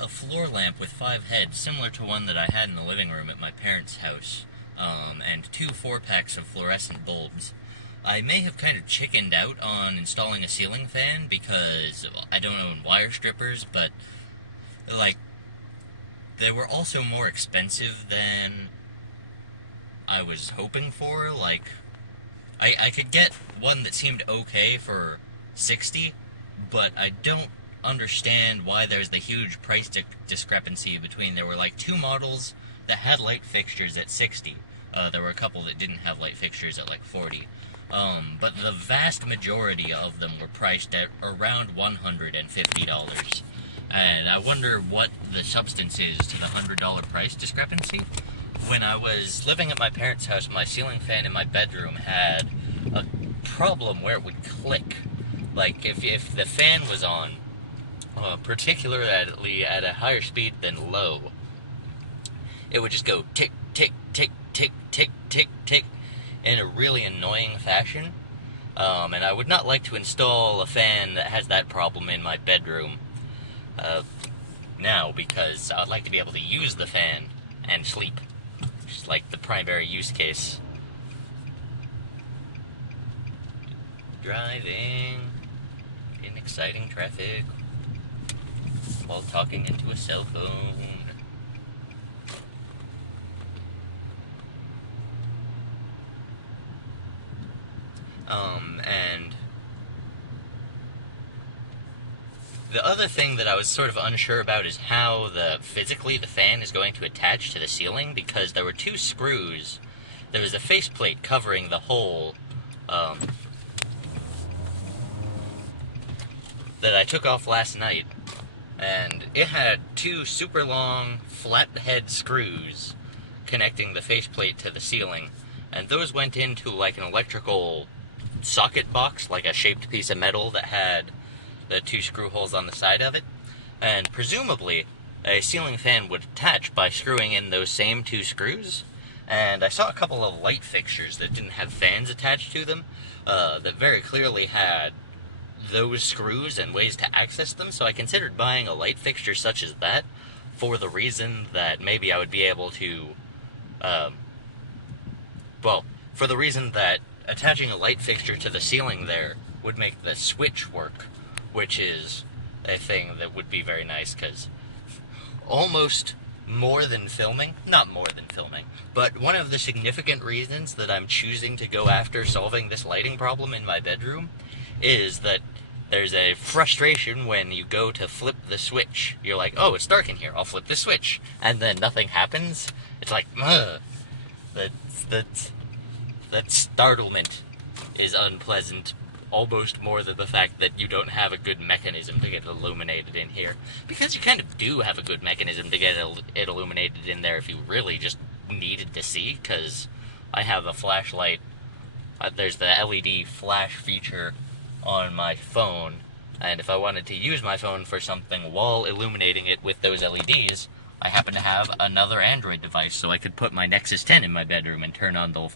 a floor lamp with 5 heads, similar to one that I had in the living room at my parents' house, and 2 4-packs of fluorescent bulbs. I may have kind of chickened out on installing a ceiling fan because I don't own wire strippers, but, like, they were also more expensive than I was hoping for. Like, I could get one that seemed okay for 60, but I don't understand why there's the huge price discrepancy between, there were like 2 models that had light fixtures at 60. There were a couple that didn't have light fixtures at like 40. But the vast majority of them were priced at around $150. And I wonder what the substance is to the $100 price discrepancy. When I was living at my parents' house, my ceiling fan in my bedroom had a problem where it would click. Like, if the fan was on, particularly at a higher speed than low, it would just go tick, tick, tick, tick, tick, tick, tick, in a really annoying fashion. And I would not like to install a fan that has that problem in my bedroom now, because I'd like to be able to use the fan and sleep. Just like the primary use case. Driving in exciting traffic while talking into a cell phone. And the other thing that I was sort of unsure about is how physically the fan is going to attach to the ceiling, because there were 2 screws. There was a faceplate covering the hole that I took off last night, and it had 2 super long flat head screws connecting the faceplate to the ceiling, and those went into like an electrical socket box, like a shaped piece of metal that had the 2 screw holes on the side of it, and presumably a ceiling fan would attach by screwing in those same 2 screws. And I saw a couple of light fixtures that didn't have fans attached to them, that very clearly had those screws and ways to access them, so I considered buying a light fixture such as that, for the reason that maybe I would be able to, for the reason that attaching a light fixture to the ceiling there would make the switch work, which is a thing that would be very nice, because almost more than filming, not more than filming, but one of the significant reasons that I'm choosing to go after solving this lighting problem in my bedroom is that there's a frustration when you go to flip the switch. You're like, oh, it's dark in here, I'll flip the switch, and then nothing happens. It's like, ugh. That startlement is unpleasant, almost more than the fact that you don't have a good mechanism to get it illuminated in here. Because you kind of do have a good mechanism to get it illuminated in there if you really just needed to see, because I have a flashlight. There's the LED flash feature on my phone, and if I wanted to use my phone for something while illuminating it with those LEDs, I happen to have another Android device, so I could put my Nexus 10 in my bedroom and turn on the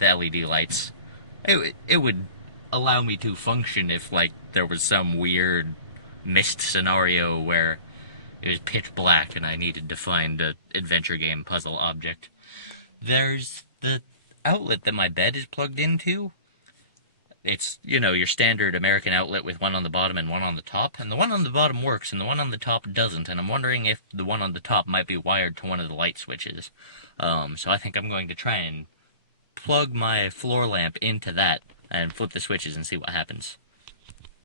LED lights. It would allow me to function if, like, there was some weird mist scenario where it was pitch black and I needed to find an adventure game puzzle object. There's the outlet that my bed is plugged into. It's, your standard American outlet with one on the bottom and one on the top, and the one on the bottom works and the one on the top doesn't, and I'm wondering if the one on the top might be wired to one of the light switches. So I think I'm going to try and plug my floor lamp into that and flip the switches and see what happens.